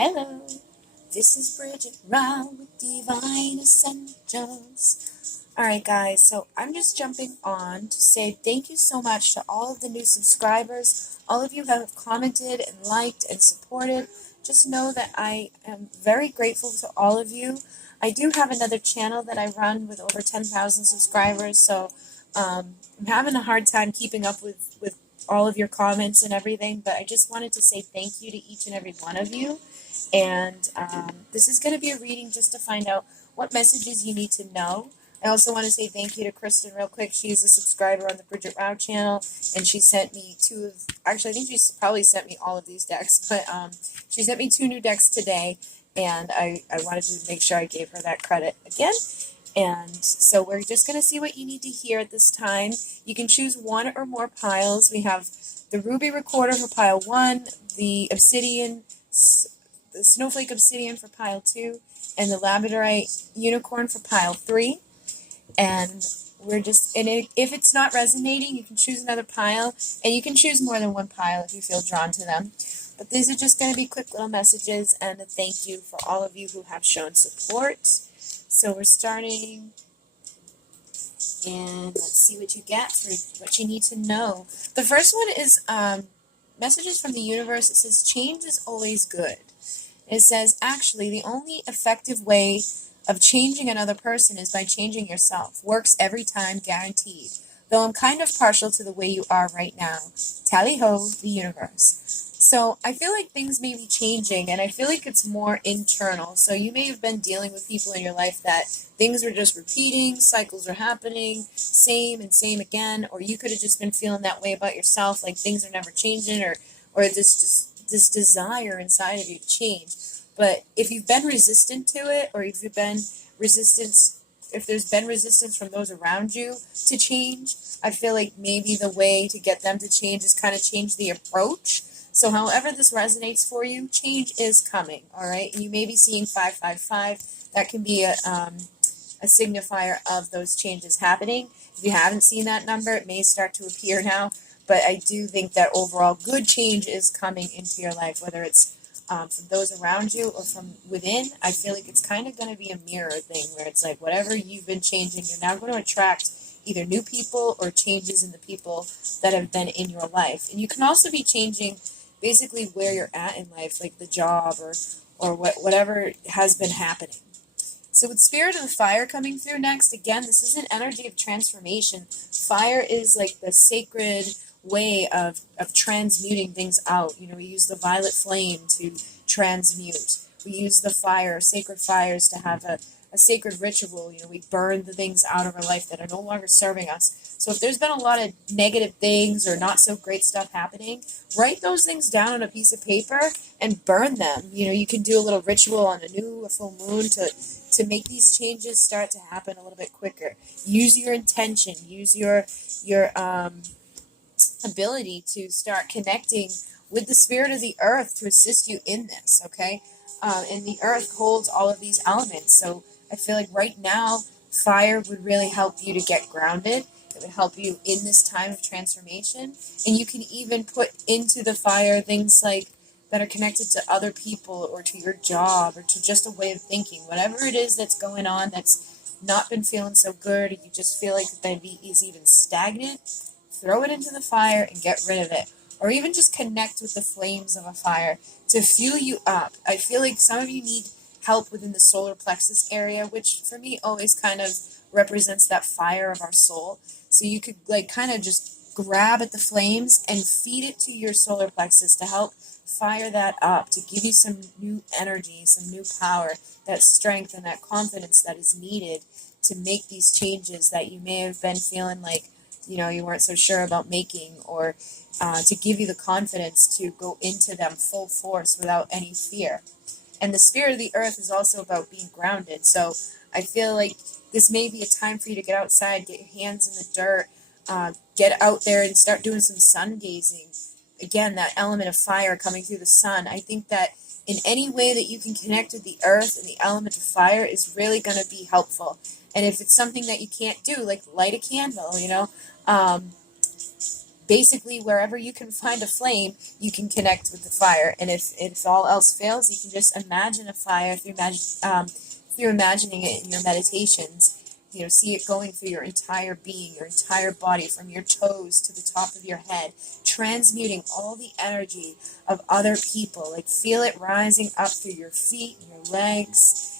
Hello, this is Bridget Rao with Divine Essentials. Alright guys, so I'm just jumping on to say thank you so much to all of the new subscribers, all of you who have commented and liked and supported. Just know that I am very grateful to all of you. I do have another channel that I run with over 10,000 subscribers, so I'm having a hard time keeping up with all of your comments and everything, but I just wanted to say thank you to each and every one of you. And this is going to be a reading just to find out what messages you need to know. I also want to say thank you to Kristen real quick. She's a subscriber on the Bridget Rao channel, and she sent me actually I think she's probably sent me all of these decks, but she sent me 2 new decks today, and I wanted to make sure I gave her that credit again. And so we're just going to see what you need to hear at this time. You can choose one or more piles. We have the Ruby Recorder for pile 1, the Obsidian, the Snowflake Obsidian for pile 2, and the Labradorite Unicorn for pile 3. And if it's not resonating, you can choose another pile, and you can choose more than one pile if you feel drawn to them. But these are just going to be quick little messages and a thank you for all of you who have shown support. So we're starting, and let's see what you get through what you need to know. The first one is messages from the universe. It says, change is always good. It says, actually, the only effective way of changing another person is by changing yourself. Works every time, guaranteed. Though I'm kind of partial to the way you are right now. Tally-ho, the universe. So I feel like things may be changing, and I feel like it's more internal. So you may have been dealing with people in your life that things are just repeating, cycles are happening, same and same again, or you could have just been feeling that way about yourself, like things are never changing, or this desire inside of you to change. But if you've been resistant to it, or if there's been resistance from those around you to change, I feel like maybe the way to get them to change is kind of change the approach. So however this resonates for you, change is coming, all right? And you may be seeing 555. That can be a signifier of those changes happening. If you haven't seen that number, it may start to appear now. But I do think that overall good change is coming into your life, whether it's from those around you or from within. I feel like it's kind of going to be a mirror thing where it's like whatever you've been changing, you're now going to attract either new people or changes in the people that have been in your life. And you can also be changing basically where you're at in life, like the job or whatever has been happening. So with Spirit of the Fire coming through next, again, this is an energy of transformation. Fire is like the sacred way of transmuting things out. You know, we use the violet flame to transmute. We use the fire, sacred fires, to have a sacred ritual. You know, we burn the things out of our life that are no longer serving us. So if there's been a lot of negative things or not so great stuff happening, write those things down on a piece of paper and burn them. You know, you can do a little ritual on a full moon to make these changes start to happen a little bit quicker. Use your intention. Use your ability to start connecting with the spirit of the earth to assist you in this, okay? And the earth holds all of these elements. So I feel like right now, fire would really help you to get grounded. It would help you in this time of transformation. And you can even put into the fire things like that are connected to other people or to your job or to just a way of thinking. Whatever it is that's going on that's not been feeling so good, or you just feel like that is even stagnant, throw it into the fire and get rid of it. Or even just connect with the flames of a fire to fuel you up. I feel like some of you need help within the solar plexus area, which for me always kind of represents that fire of our soul. So you could like kind of just grab at the flames and feed it to your solar plexus to help fire that up, to give you some new energy, some new power, that strength and that confidence that is needed to make these changes that you may have been feeling like, you know, you weren't so sure about making, or to give you the confidence to go into them full force without any fear. And the spirit of the earth is also about being grounded. So I feel like this may be a time for you to get outside, get your hands in the dirt, get out there and start doing some sun gazing. Again, that element of fire coming through the sun. I think that in any way that you can connect with the earth and the element of fire is really going to be helpful. And if it's something that you can't do, like light a candle, you know, basically wherever you can find a flame, you can connect with the fire. And if all else fails, you can just imagine a fire through imagining it in your meditations. See it going through your entire being, your entire body, from your toes to the top of your head, transmuting all the energy of other people. Like, feel it rising up through your feet and your legs,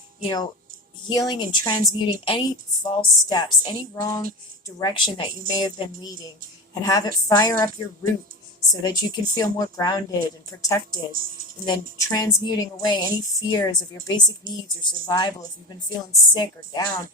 healing and transmuting any false steps, any wrong direction that you may have been leading, and have it fire up your root so that you can feel more grounded and protected, and then transmuting away any fears of your basic needs or survival. If you've been feeling sick or down,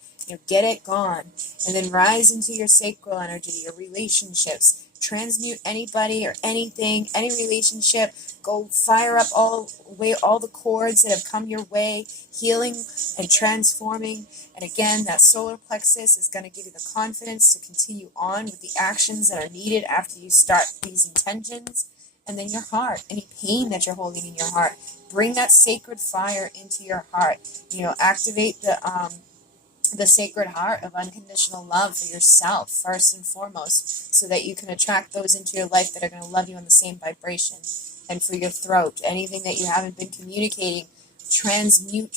get it gone, and then rise into your sacral energy, your relationships. Transmute anybody or anything, any relationship. Go fire up all the cords that have come your way, healing and transforming. And again, that solar plexus is going to give you the confidence to continue on with the actions that are needed after you start these intentions. And then your heart, any pain that you're holding in your heart, bring that sacred fire into your heart. Activate the sacred heart of unconditional love for yourself, first and foremost, so that you can attract those into your life that are going to love you on the same vibration. And for your throat, anything that you haven't been communicating, transmute,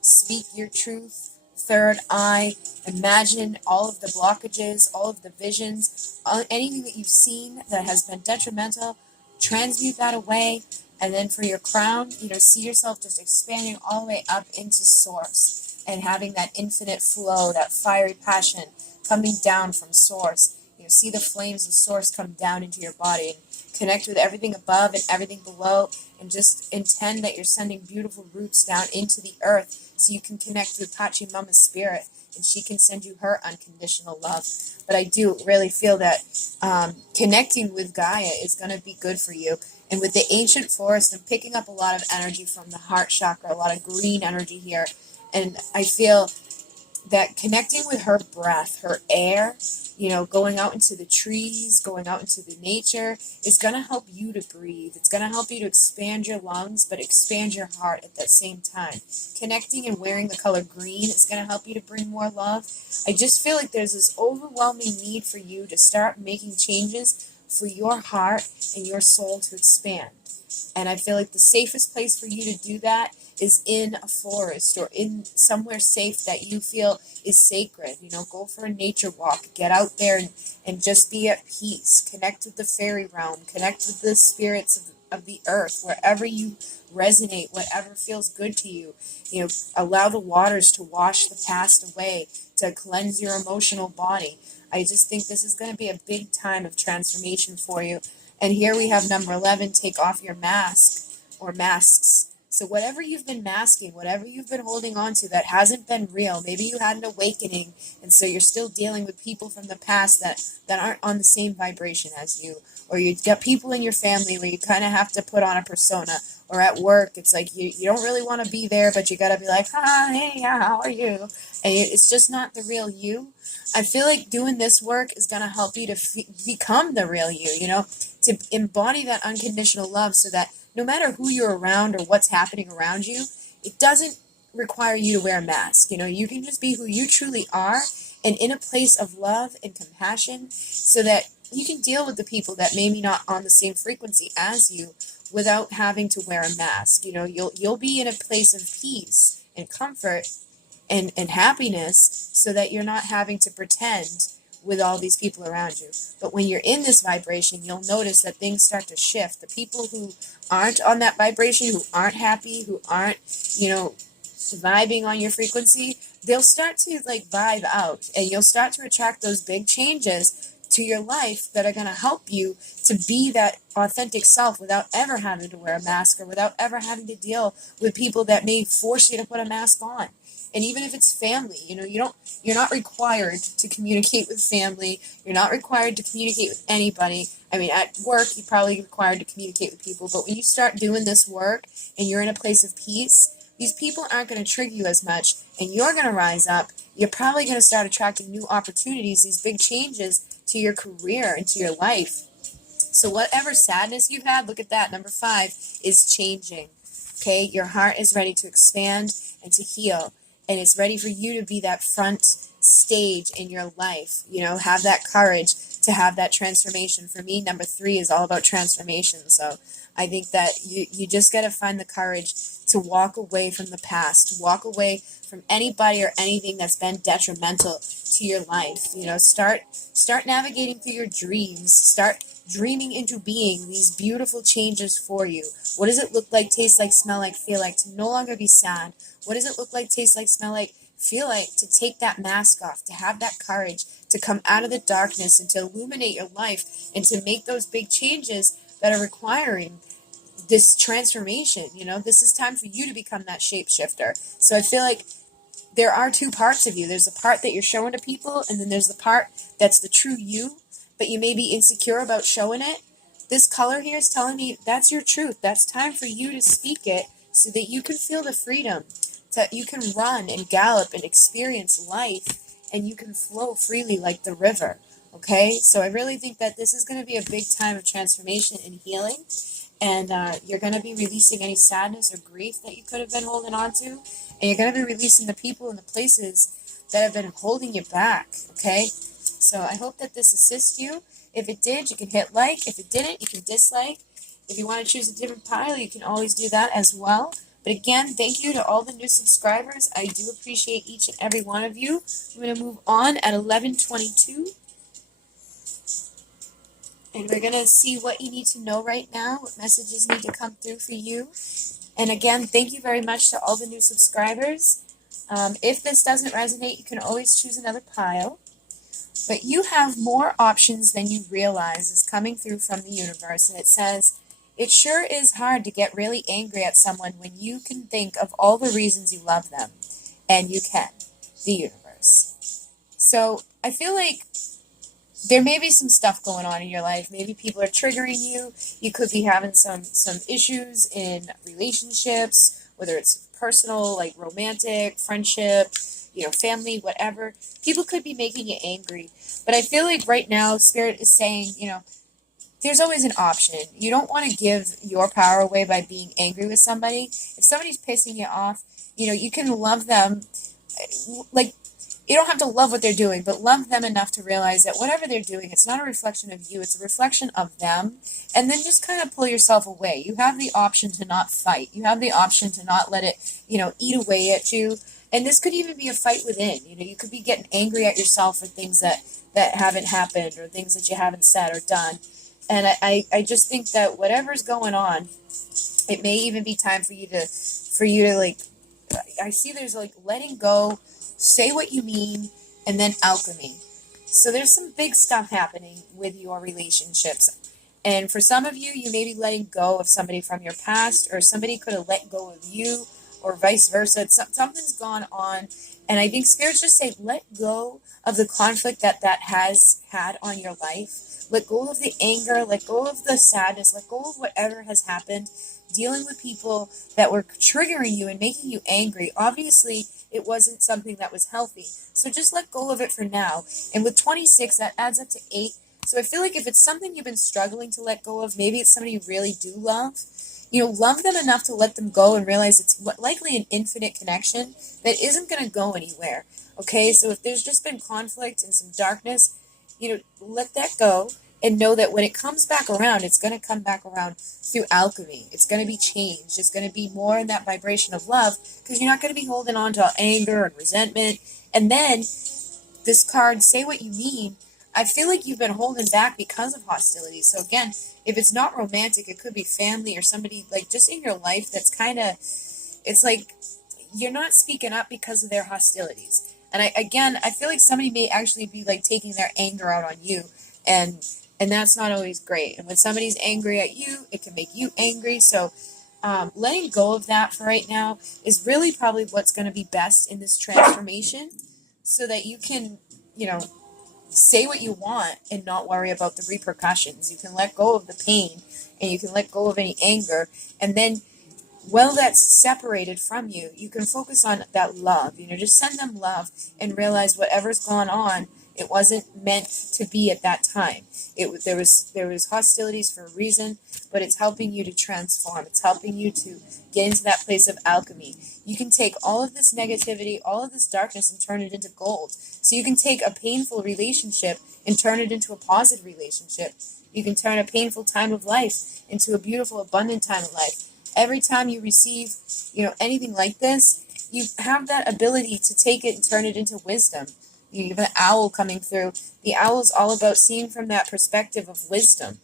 speak your truth. Third eye, imagine all of the blockages, all of the visions, anything that you've seen that has been detrimental, transmute that away. And then for your crown, see yourself just expanding all the way up into source, and having that infinite flow, that fiery passion coming down from source. See the flames of source come down into your body, and connect with everything above and everything below, and just intend that you're sending beautiful roots down into the earth so you can connect with Pachamama's spirit, and she can send you her unconditional love. But I do really feel that connecting with Gaia is going to be good for you. And with the ancient forest, I'm picking up a lot of energy from the heart chakra, a lot of green energy here. And I feel that connecting with her breath, her air, going out into the trees, going out into the nature, is going to help you to breathe. It's going to help you to expand your lungs, but expand your heart at that same time. Connecting and wearing the color green is going to help you to bring more love. I just feel like there's this overwhelming need for you to start making changes for your heart and your soul to expand. And I feel like the safest place for you to do that is in a forest or in somewhere safe that you feel is sacred. Go for a nature walk, get out there and just be at peace. Connect with the fairy realm, connect with the spirits of the earth, wherever you resonate, whatever feels good to you. Allow the waters to wash the past away, to cleanse your emotional body. I just think this is going to be a big time of transformation for you. And here we have number 11, take off your mask or masks. So whatever you've been masking, whatever you've been holding on to that hasn't been real, maybe you had an awakening, and so you're still dealing with people from the past that aren't on the same vibration as you, or you've got people in your family where you kind of have to put on a persona, or at work, it's like you don't really want to be there, but you got to be like, hi, hey, how are you? And it's just not the real you. I feel like doing this work is going to help you to become the real you, to embody that unconditional love, so that no matter who you're around or what's happening around you, it doesn't require you to wear a mask. You can just be who you truly are, and in a place of love and compassion, so that you can deal with the people that maybe not on the same frequency as you without having to wear a mask. You'll be in a place of peace and comfort and happiness, so that you're not having to pretend with all these people around you. But when you're in this vibration, you'll notice that things start to shift. The people who aren't on that vibration, who aren't happy, who aren't, vibing on your frequency, they'll start to vibe out, and you'll start to attract those big changes to your life that are going to help you to be that authentic self without ever having to wear a mask, or without ever having to deal with people that may force you to put a mask on. And even if it's family, you're not required to communicate with family. You're not required to communicate with anybody. I mean, at work, you're probably required to communicate with people. But when you start doing this work and you're in a place of peace, these people aren't going to trigger you as much, and you're going to rise up. You're probably going to start attracting new opportunities, these big changes to your career and to your life. So whatever sadness you've had, look at that. Number 5 is changing. Okay, your heart is ready to expand and to heal. And it's ready for you to be that front stage in your life. Have that courage to have that transformation. For me, number 3 is all about transformation. So I think that you just got to find the courage to walk away from the past, walk away from anybody or anything that's been detrimental to your life. You know, start navigating through your dreams. Start dreaming into being these beautiful changes for you. What does it look like, taste like, smell like, feel like to no longer be sad? What does it look like, taste like, smell like, feel like to take that mask off, to have that courage, to come out of the darkness and to illuminate your life and to make those big changes that are requiring this transformation? You know, this is time for you to become that shapeshifter. So I feel like there are 2 parts of you. There's the part that you're showing to people, and then there's the part that's the true you, but you may be insecure about showing it. This color here is telling me that's your truth. That's time for you to speak it so that you can feel the freedom. You can run and gallop and experience life, and you can flow freely like the river. Okay? So I really think that this is going to be a big time of transformation and healing. And you're going to be releasing any sadness or grief that you could have been holding on to. And you're going to be releasing the people and the places that have been holding you back. Okay? So I hope that this assists you. If it did, you can hit like. If it didn't, you can dislike. If you want to choose a different pile, you can always do that as well. But again, thank you to all the new subscribers. I do appreciate each and every one of you. I'm going to move on at 11:22. And we're going to see what you need to know right now, what messages need to come through for you. And again, thank you very much to all the new subscribers. If this doesn't resonate, you can always choose another pile. But you have more options than you realize is coming through from the universe. And it says, it sure is hard to get really angry at someone when you can think of all the reasons you love them. And you can. The universe. So I feel like there may be some stuff going on in your life. Maybe people are triggering you. You could be having some issues in relationships, whether it's personal, like romantic, friendship, you know, family, whatever. People could be making you angry. But I feel like right now, Spirit is saying, you know, there's always an option. You don't want to give your power away by being angry with somebody. If somebody's pissing you off, you know, you can love them. Like, you don't have to love what they're doing, but love them enough to realize that whatever they're doing, it's not a reflection of you, it's a reflection of them. And then just kind of pull yourself away. You have the option to not fight. You have the option to not let it, you know, eat away at you. And this could even be a fight within. You know, you could be getting angry at yourself for things that haven't happened or things that you haven't said or done. And I just think that whatever's going on, it may even be time for you to like, I see there's like letting go, say what you mean, and then alchemy. So there's some big stuff happening with your relationships. And for some of you, you may be letting go of somebody from your past, or somebody could have let go of you, or vice versa. Something's gone on. And I think Spirit's just say, let go of the conflict that has had on your life. Let go of the anger, let go of the sadness, let go of whatever has happened. Dealing with people that were triggering you and making you angry. Obviously, it wasn't something that was healthy. So just let go of it for now. And with 26, that adds up to 8. So I feel like if it's something you've been struggling to let go of, maybe it's somebody you really do love, you know, love them enough to let them go and realize it's likely an infinite connection that isn't going to go anywhere. Okay, so if there's just been conflict and some darkness, you know, let that go. And know that when it comes back around, it's going to come back around through alchemy. It's going to be changed. It's going to be more in that vibration of love, because you're not going to be holding on to anger and resentment. And then this card, say what you mean. I feel like you've been holding back because of hostility. So again, if it's not romantic, it could be family or somebody like just in your life that's kind of, it's like you're not speaking up because of their hostilities. And I feel like somebody may actually be like taking their anger out on you. And that's not always great. And when somebody's angry at you, it can make you angry. So letting go of that for right now is really probably what's going to be best in this transformation, so that you can, you know, say what you want and not worry about the repercussions. You can let go of the pain, and you can let go of any anger. And then while that's separated from you, you can focus on that love. You know, just send them love and realize whatever's gone on, It wasn't meant to be at that time. There was hostilities for a reason, but it's helping you to transform. It's helping you to get into that place of alchemy. You can take all of this negativity, all of this darkness, and turn it into gold. So you can take a painful relationship and turn it into a positive relationship. You can turn a painful time of life into a beautiful, abundant time of life. Every time you receive, anything like this, you have that ability to take it and turn it into wisdom. You have an owl coming through. The owl is all about seeing from that perspective of wisdom,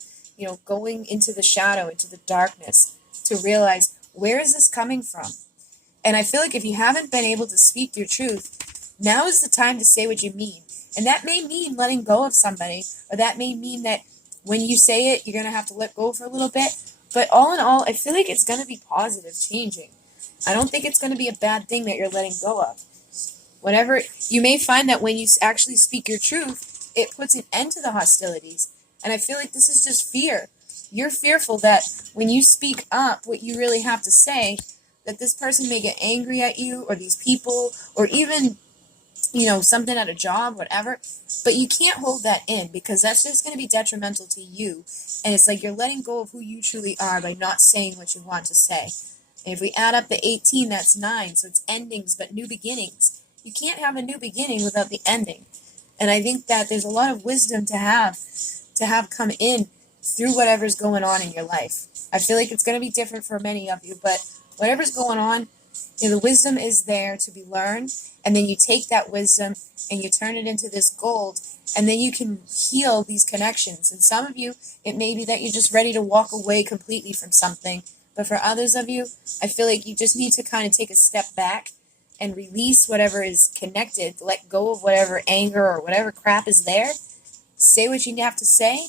going into the shadow, into the darkness, to realize, where is this coming from? And I feel like if you haven't been able to speak your truth, now is the time to say what you mean. And that may mean letting go of somebody, or that may mean that when you say it, you're going to have to let go for a little bit. But all in all, I feel like it's going to be positive, changing. I don't think it's going to be a bad thing that you're letting go of. Whatever, you may find that when you actually speak your truth, it puts an end to the hostilities. And I feel like this is just fear. You're fearful that when you speak up what you really have to say, that this person may get angry at you, or these people, or even, something at a job, whatever. But you can't hold that in, because that's just going to be detrimental to you. And it's like you're letting go of who you truly are by not saying what you want to say. And if we add up the 18, that's 9. So it's endings, but new beginnings. You can't have a new beginning without the ending. And I think that there's a lot of wisdom to have come in through whatever's going on in your life. I feel like it's going to be different for many of you, but whatever's going on, the wisdom is there to be learned. And then you take that wisdom and you turn it into this gold, and then you can heal these connections. And some of you, it may be that you're just ready to walk away completely from something. But for others of you, I feel like you just need to kind of take a step back and release whatever is connected, let go of whatever anger or whatever crap is there, say what you have to say,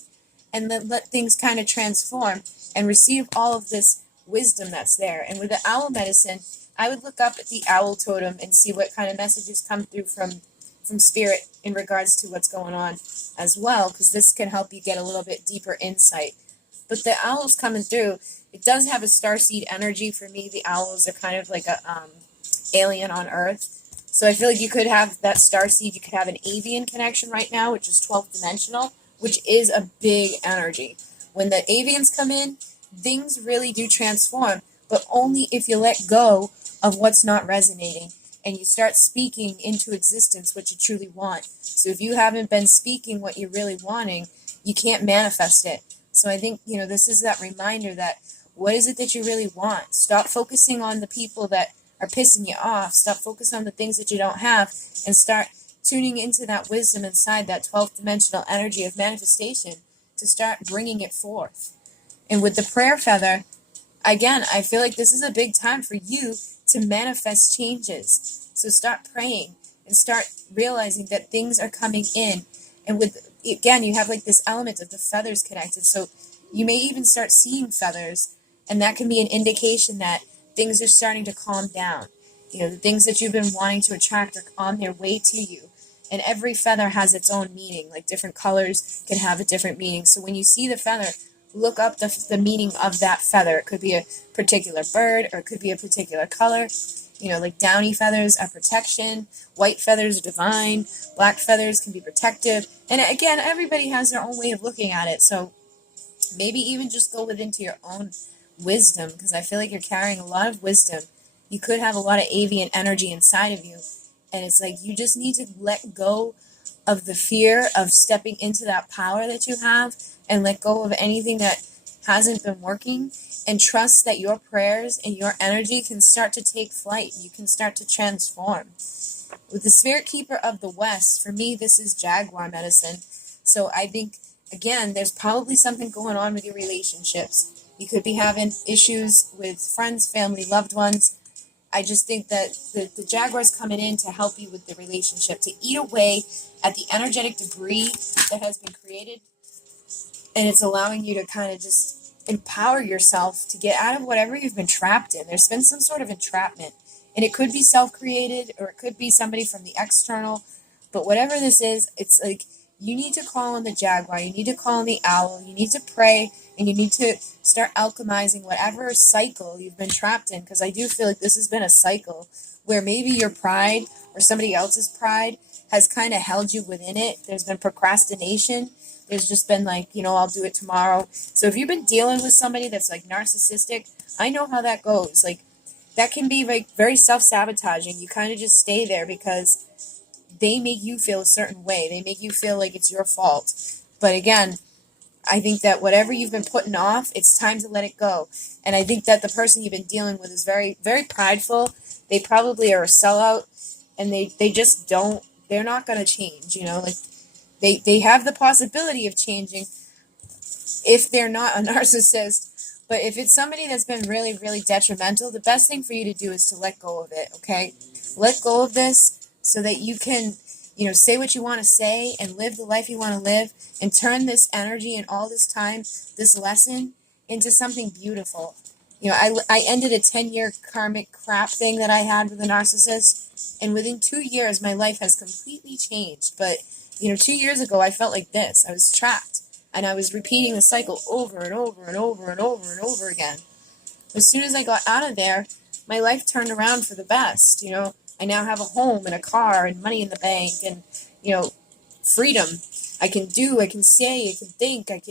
and then let things kind of transform and receive all of this wisdom that's there. And with the owl medicine, I would look up at the owl totem and see what kind of messages come through from spirit in regards to what's going on as well, because this can help you get a little bit deeper insight. But the owls coming through, it does have a starseed energy for me. The owls are kind of like a alien on Earth. So I feel like you could have that starseed, you could have an avian connection right now, which is 12th dimensional, which is a big energy. When the avians come in, things really do transform, but only if you let go of what's not resonating and you start speaking into existence what you truly want. So if you haven't been speaking what you're really wanting, you can't manifest it. So I think, this is that reminder that what is it that you really want? Stop focusing on the people that are pissing you off. Stop focusing on the things that you don't have, and start tuning into that wisdom inside, that 12th dimensional energy of manifestation, to start bringing it forth. And with the prayer feather, again, I feel like this is a big time for you to manifest changes. So start praying and start realizing that things are coming in. And again, you have like this element of the feathers connected. So you may even start seeing feathers, and that can be an indication that things are starting to calm down. The things that you've been wanting to attract are on their way to you. And every feather has its own meaning. Like different colors can have a different meaning. So when you see the feather, look up the meaning of that feather. It could be a particular bird, or it could be a particular color. Like downy feathers are protection, white feathers are divine, black feathers can be protective. And again, everybody has their own way of looking at it. So maybe even just go into your own wisdom, because I feel like you're carrying a lot of wisdom. You could have a lot of avian energy inside of you. And it's like you just need to let go of the fear of stepping into that power that you have, and let go of anything that hasn't been working, and trust that your prayers and your energy can start to take flight. You can start to transform. With the Spirit Keeper of the West, for me, this is Jaguar medicine. So I think, again, there's probably something going on with your relationships. You could be having issues with friends, family, loved ones. I just think that the Jaguar's coming in to help you with the relationship, to eat away at the energetic debris that has been created. And it's allowing you to kind of just empower yourself to get out of whatever you've been trapped in. There's been some sort of entrapment. And it could be self-created, or it could be somebody from the external. But whatever this is, it's like you need to call on the jaguar, you need to call on the owl, you need to pray, and you need to start alchemizing whatever cycle you've been trapped in, because I do feel like this has been a cycle where maybe your pride or somebody else's pride has kind of held you within it. There's been procrastination. There's just been like, I'll do it tomorrow. So if you've been dealing with somebody that's like narcissistic, I know how that goes. Like, that can be like very self-sabotaging. You kind of just stay there because they make you feel a certain way. They make you feel like it's your fault. But again, I think that whatever you've been putting off, it's time to let it go. And I think that the person you've been dealing with is very, very prideful. They probably are a sellout, and they just don't, they're not going to change, like they have the possibility of changing if they're not a narcissist. But if it's somebody that's been really, really detrimental, the best thing for you to do is to let go of it, okay? Let go of this so that you can, say what you want to say and live the life you want to live, and turn this energy and all this time, this lesson, into something beautiful. I ended a 10-year karmic crap thing that I had with a narcissist, and within 2 years, my life has completely changed. But, 2 years ago, I felt like this. I was trapped, and I was repeating the cycle over and over and over and over and over again. As soon as I got out of there, my life turned around for the best. I now have a home and a car and money in the bank and, freedom. I can say, I can think, I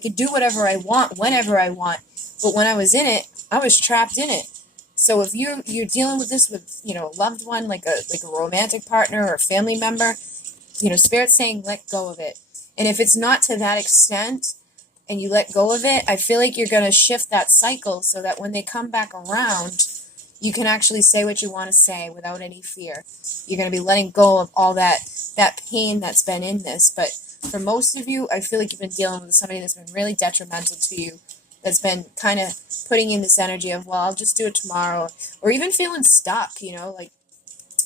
can do whatever I want, whenever I want. But when I was in it, I was trapped in it. So if you're dealing with this with, a loved one, like a romantic partner or a family member, Spirit's saying let go of it. And if it's not to that extent and you let go of it, I feel like you're going to shift that cycle so that when they come back around, you can actually say what you want to say without any fear. You're going to be letting go of all that pain that's been in this. But for most of you, I feel like you've been dealing with somebody that's been really detrimental to you, that's been kind of putting in this energy of, well, I'll just do it tomorrow, or even feeling stuck, like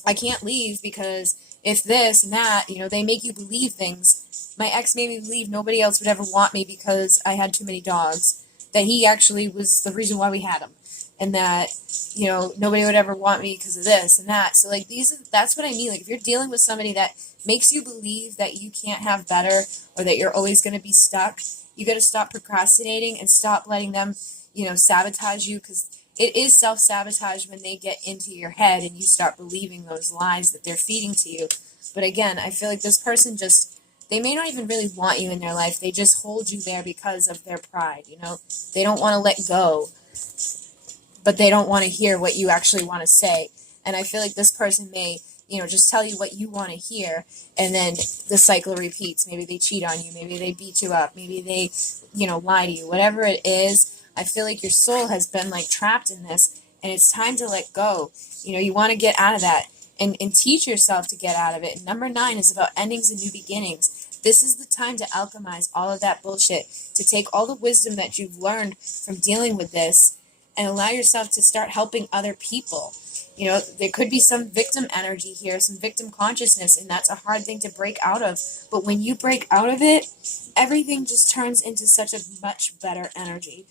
I can't leave because if this and that, they make you believe things. My ex made me believe nobody else would ever want me because I had too many dogs, that he actually was the reason why we had them, and that, nobody would ever want me because of this and that. So, like, that's what I mean. Like, if you're dealing with somebody that makes you believe that you can't have better or that you're always going to be stuck, you got to stop procrastinating and stop letting them, sabotage you, because it is self-sabotage when they get into your head and you start believing those lies that they're feeding to you. But again, I feel like this person they may not even really want you in their life. They just hold you there because of their pride, They don't want to let go, but they don't want to hear what you actually want to say. And I feel like this person may, just tell you what you want to hear, and then the cycle repeats. Maybe they cheat on you, maybe they beat you up, maybe they, lie to you. Whatever it is, I feel like your soul has been like trapped in this, and it's time to let go. You want to get out of that and teach yourself to get out of it. And number 9 is about endings and new beginnings. This is the time to alchemize all of that bullshit, to take all the wisdom that you've learned from dealing with this and allow yourself to start helping other people. There could be some victim energy here, some victim consciousness, and that's a hard thing to break out of. But when you break out of it, everything just turns into such a much better energy.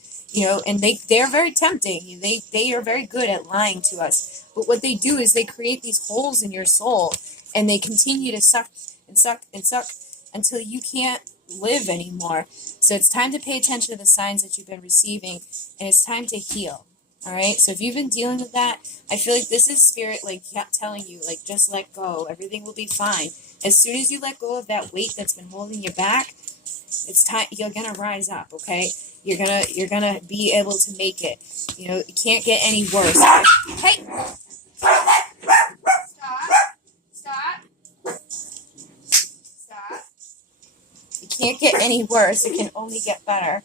And they're very tempting. They are very good at lying to us. But what they do is they create these holes in your soul, and they continue to suck and suck and suck until you can't live anymore. So it's time to pay attention to the signs that you've been receiving, and it's time to heal. All right, so if you've been dealing with that, I feel like this is Spirit telling you, just let go. Everything will be fine. As soon as you let go of that weight that's been holding you back, it's time. You're gonna rise up. Okay, you're gonna be able to make it. It can't get any worse. Hey, stop. It can't get any worse. It can only get better.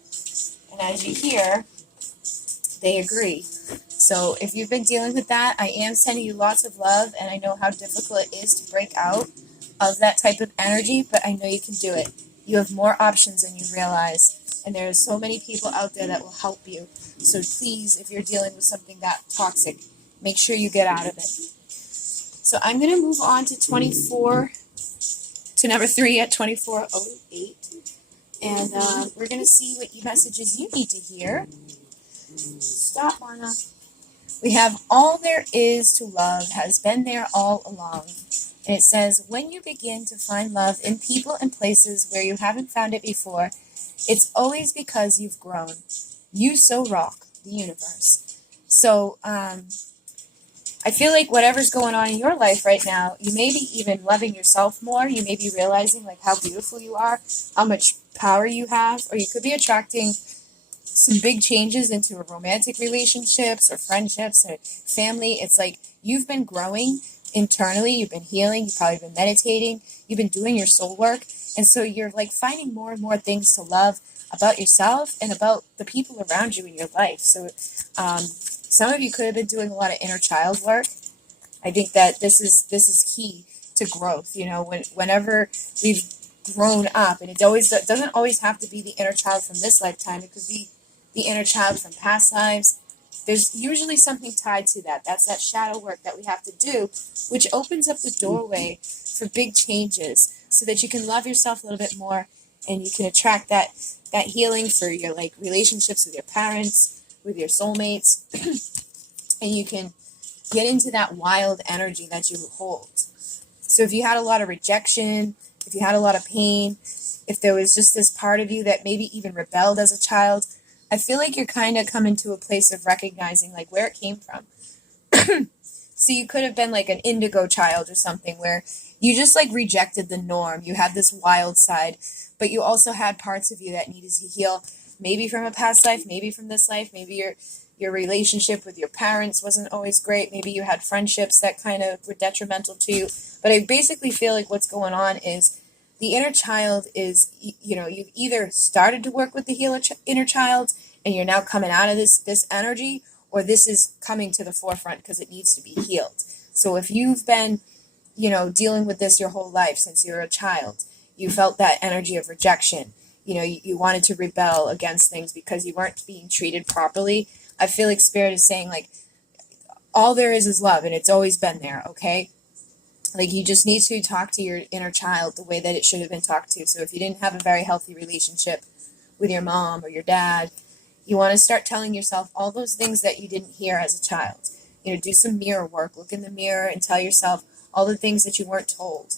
And as you hear, they agree. So if you've been dealing with that, I am sending you lots of love, and I know how difficult it is to break out of that type of energy, but I know you can do it. You have more options than you realize, and there are so many people out there that will help you. So please, if you're dealing with something that toxic, make sure you get out of it. So I'm going to move on to number 3 at 24:08, and we're going to see what messages you need to hear. Stop, Marna. We have all there is to love has been there all along. And it says, when you begin to find love in people and places where you haven't found it before, it's always because you've grown. You so rock the universe. So I feel like whatever's going on in your life right now, you may be even loving yourself more. You may be realizing like how beautiful you are, how much power you have, or you could be attracting some big changes into romantic relationships or friendships or family. It's like you've been growing internally, you've been healing, you've probably been meditating, you've been doing your soul work. And so you're like finding more and more things to love about yourself and about the people around you in your life. So some of you could have been doing a lot of inner child work. I think that this is key to growth. You know, whenever we've grown up, and it doesn't always have to be the inner child from this lifetime. It could be the inner child from past lives. There's usually something tied to that. That's that shadow work that we have to do, which opens up the doorway for big changes so that you can love yourself a little bit more and you can attract that healing for your like relationships with your parents, with your soulmates, and you can get into that wild energy that you hold. So if you had a lot of rejection, if you had a lot of pain, if there was just this part of you that maybe even rebelled as a child, I feel like you're kind of coming to a place of recognizing like where it came from. So you could have been like an indigo child or something where you just like rejected the norm. You had this wild side, but you also had parts of you that needed to heal, maybe from a past life, maybe from this life, maybe your relationship with your parents wasn't always great. Maybe you had friendships that kind of were detrimental to you. But I basically feel like what's going on is the inner child is, you know, you've either started to work with the inner child and you're now coming out of this energy, or this is coming to the forefront because it needs to be healed. So if you've been, you know, dealing with this your whole life since you were a child, you felt that energy of rejection. You know, you wanted to rebel against things because you weren't being treated properly. I feel like Spirit is saying, like, all there is love, and it's always been there, okay? Like, you just need to talk to your inner child the way that it should have been talked to. So if you didn't have a very healthy relationship with your mom or your dad, you want to start telling yourself all those things that you didn't hear as a child. You know, do some mirror work. Look in the mirror and tell yourself all the things that you weren't told.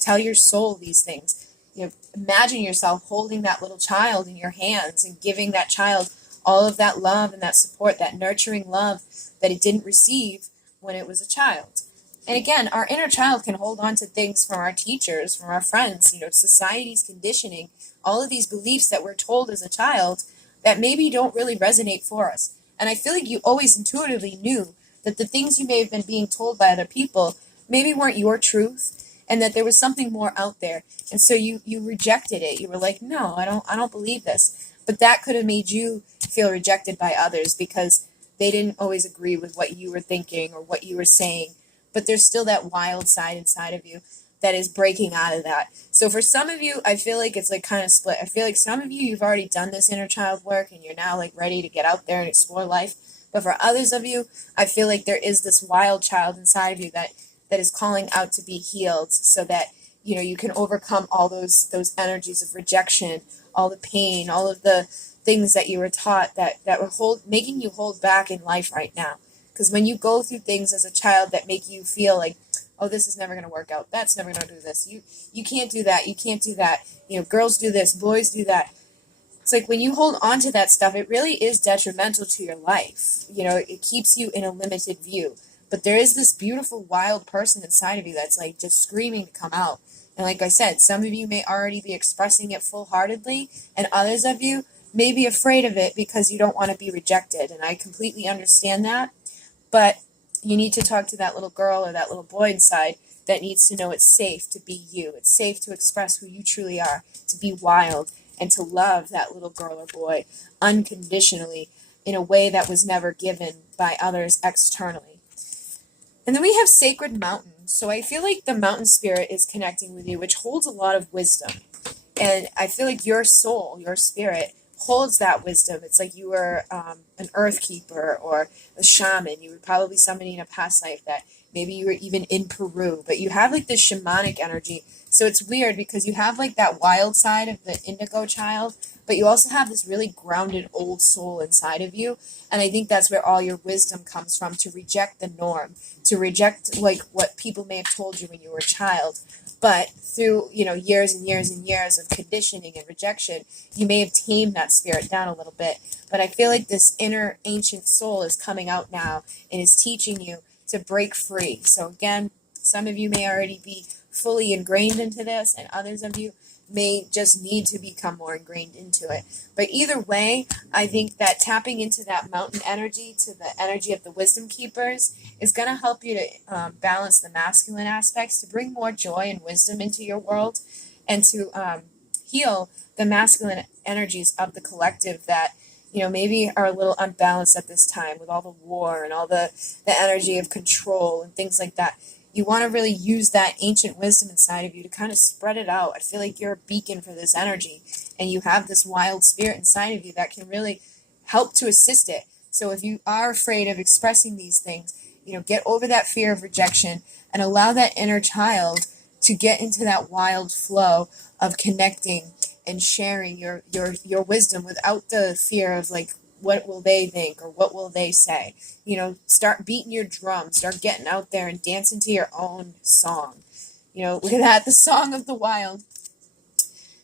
Tell your soul these things. You know, imagine yourself holding that little child in your hands and giving that child all of that love and that support, that nurturing love that it didn't receive when it was a child. And again, our inner child can hold on to things from our teachers, from our friends, you know, society's conditioning, all of these beliefs that we're told as a child that maybe don't really resonate for us. And I feel like you always intuitively knew that the things you may have been being told by other people maybe weren't your truth, and that there was something more out there. And so you rejected it. You were like, no, I don't believe this. But that could have made you feel rejected by others because they didn't always agree with what you were thinking or what you were saying. But there's still that wild side inside of you that is breaking out of that. So for some of you, I feel like it's like kind of split. I feel like some of you, you've already done this inner child work and you're now like ready to get out there and explore life. But for others of you, I feel like there is this wild child inside of you that is calling out to be healed so that, you know, you can overcome all those energies of rejection, all the pain, all of the things that you were taught that were making you hold back in life right now. Because when you go through things as a child that make you feel like, oh, this is never going to work out. That's never going to do this. You can't do that. You can't do that. You know, girls do this. Boys do that. It's like when you hold on to that stuff, it really is detrimental to your life. You know, it keeps you in a limited view. But there is this beautiful, wild person inside of you that's like just screaming to come out. And like I said, some of you may already be expressing it full-heartedly, and others of you may be afraid of it because you don't want to be rejected. And I completely understand that. But you need to talk to that little girl or that little boy inside that needs to know it's safe to be you. It's safe to express who you truly are, to be wild, and to love that little girl or boy unconditionally in a way that was never given by others externally. And then we have sacred mountains. So I feel like the mountain spirit is connecting with you, which holds a lot of wisdom. And I feel like your soul, your spirit, holds that wisdom. It's like you were an earth keeper or a shaman. You were probably somebody in a past life that maybe you were even in Peru, but you have like this shamanic energy. So it's weird because you have like that wild side of the indigo child, but you also have this really grounded old soul inside of you. And I think that's where all your wisdom comes from, to reject the norm, to reject like what people may have told you when you were a child. But through, years and years and years of conditioning and rejection, you may have tamed that spirit down a little bit. But I feel like this inner ancient soul is coming out now and is teaching you to break free. So again, some of you may already be fully ingrained into this, and others of you may just need to become more ingrained into it. But either way, I think that tapping into that mountain energy, to the energy of the wisdom keepers, is going to help you to balance the masculine aspects, to bring more joy and wisdom into your world, and to heal the masculine energies of the collective that maybe are a little unbalanced at this time with all the war and all the energy of control and things like that. You want to really use that ancient wisdom inside of you to kind of spread it out. I feel like you're a beacon for this energy, and you have this wild spirit inside of you that can really help to assist it. So if you are afraid of expressing these things, get over that fear of rejection and allow that inner child to get into that wild flow of connecting and sharing your wisdom without the fear of like, what will they think or what will they say? Start beating your drum, start getting out there and dancing to your own song. Look at that, the song of the wild.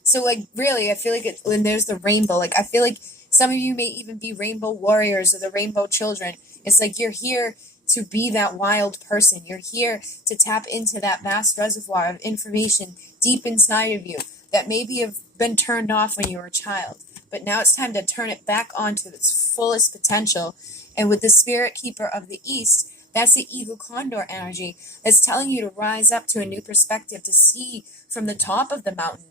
So like really, I feel like when there's the rainbow, like I feel like some of you may even be rainbow warriors or the rainbow children. It's like you're here to be that wild person. You're here to tap into that vast reservoir of information deep inside of you that maybe have been turned off when you were a child. But now it's time to turn it back on to its fullest potential. And with the spirit keeper of the East, that's the eagle condor energy that's telling you to rise up to a new perspective, to see from the top of the mountain,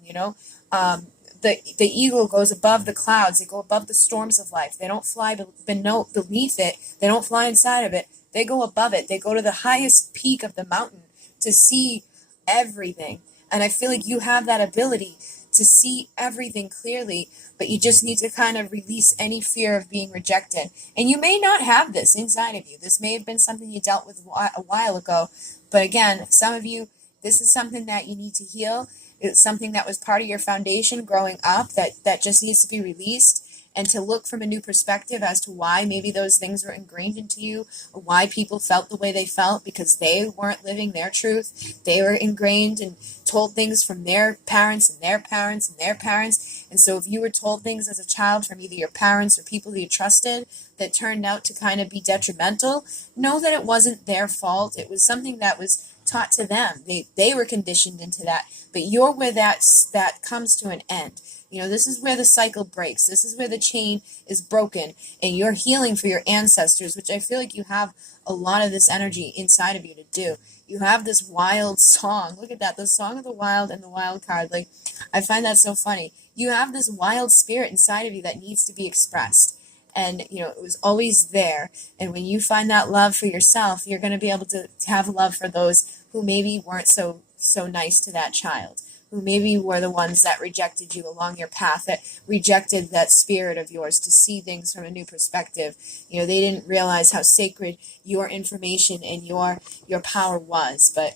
the eagle goes above the clouds. They go above the storms of life. They don't fly beneath it. They don't fly inside of it. They go above it. They go to the highest peak of the mountain to see everything. And I feel like you have that ability to see everything clearly, but you just need to kind of release any fear of being rejected. And you may not have this inside of you. This may have been something you dealt with a while ago. But again, some of you, this is something that you need to heal. It's something that was part of your foundation growing up that just needs to be released, and to look from a new perspective as to why maybe those things were ingrained into you, or why people felt the way they felt, because they weren't living their truth. They were ingrained and told things from their parents and their parents and their parents. And so if you were told things as a child from either your parents or people that you trusted that turned out to kind of be detrimental, know that it wasn't their fault. It was something that was taught to them. They were conditioned into that. But you're where that comes to an end. This is where the cycle breaks. This is where the chain is broken, and you're healing for your ancestors, which I feel like you have a lot of this energy inside of you to do. You have this wild song. Look at that, the song of the wild and the wild card. Like, I find that so funny. You have this wild spirit inside of you that needs to be expressed. And, it was always there. And when you find that love for yourself, you're going to be able to have love for those who maybe weren't so nice to that child, who maybe were the ones that rejected you along your path, that rejected that spirit of yours to see things from a new perspective. They didn't realize how sacred your information and your power was. But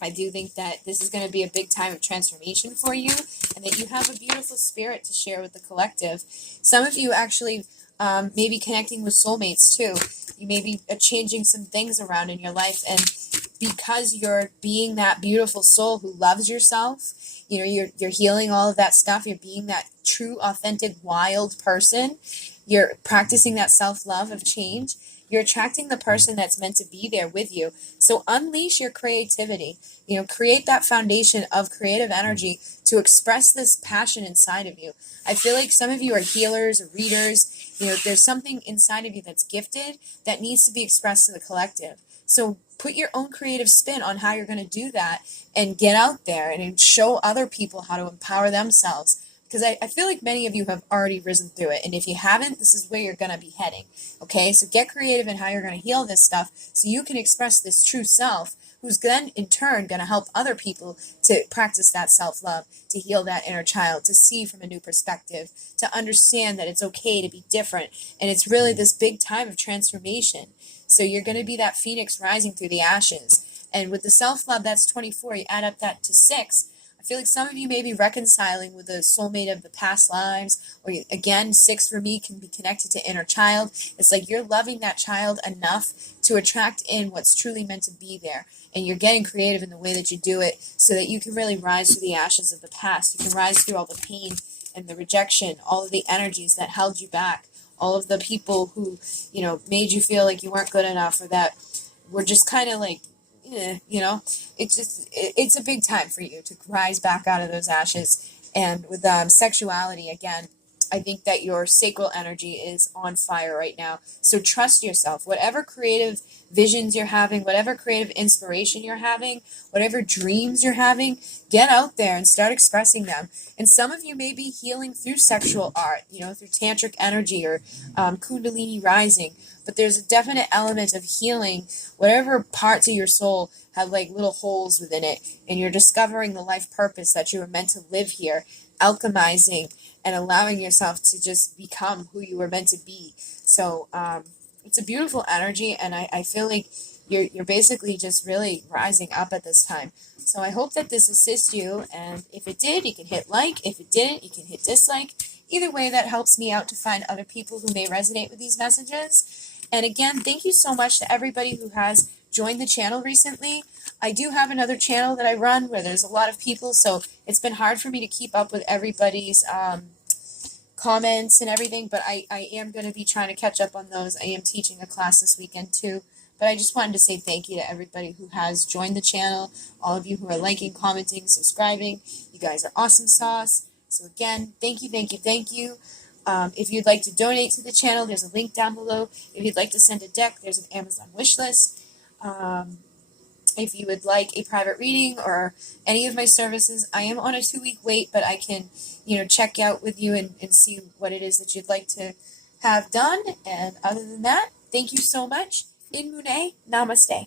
I do think that this is going to be a big time of transformation for you, and that you have a beautiful spirit to share with the collective. Some of you actually may be connecting with soulmates too. You may be changing some things around in your life, and because you're being that beautiful soul who loves yourself, you're healing all of that stuff. You're being that true, authentic, wild person. You're practicing that self-love of change. You're attracting the person that's meant to be there with you. So unleash your creativity. Create that foundation of creative energy to express this passion inside of you. I feel like some of you are healers or readers. There's something inside of you that's gifted that needs to be expressed to the collective. So put your own creative spin on how you're going to do that, and get out there and show other people how to empower themselves. because I feel like many of you have already risen through it. And if you haven't, this is where you're going to be heading. Okay, so get creative in how you're going to heal this stuff so you can express this true self, who's then in turn going to help other people to practice that self-love, to heal that inner child, to see from a new perspective, to understand that it's okay to be different. And it's really this big time of transformation. So you're going to be that phoenix rising through the ashes. And with the self-love, that's 24. You add up that to 6. I feel like some of you may be reconciling with the soulmate of the past lives, or again, 6 for me can be connected to inner child. It's like you're loving that child enough to attract in what's truly meant to be there, and you're getting creative in the way that you do it so that you can really rise through the ashes of the past. You can rise through all the pain and the rejection, all of the energies that held you back, all of the people who, made you feel like you weren't good enough, or that were just kind of like, it's a big time for you to rise back out of those ashes. And with sexuality, again, I think that your sacral energy is on fire right now. So trust yourself. Whatever creative visions you're having, whatever creative inspiration you're having, whatever dreams you're having, get out there and start expressing them. And some of you may be healing through sexual art, through tantric energy or kundalini rising. But there's a definite element of healing whatever parts of your soul have like little holes within it, and you're discovering the life purpose that you were meant to live here, alchemizing and allowing yourself to just become who you were meant to be. So it's a beautiful energy, and I feel like you're basically just really rising up at this time. So I hope that this assists you, and if it did, you can hit like. If it didn't, you can hit dislike. Either way, that helps me out to find other people who may resonate with these messages. And again, thank you so much to everybody who has joined the channel recently. I do have another channel that I run where there's a lot of people, so it's been hard for me to keep up with everybody's comments and everything, but I am going to be trying to catch up on those. I am teaching a class this weekend too. But I just wanted to say thank you to everybody who has joined the channel, all of you who are liking, commenting, subscribing. You guys are awesome sauce. So again, thank you, thank you, thank you. If you'd like to donate to the channel, there's a link down below. If you'd like to send a deck, there's an Amazon wish list. If you would like a private reading or any of my services, I am on a 2-week wait, but I can, check out with you and see what it is that you'd like to have done. And other than that, thank you so much. In MUNAY, namaste.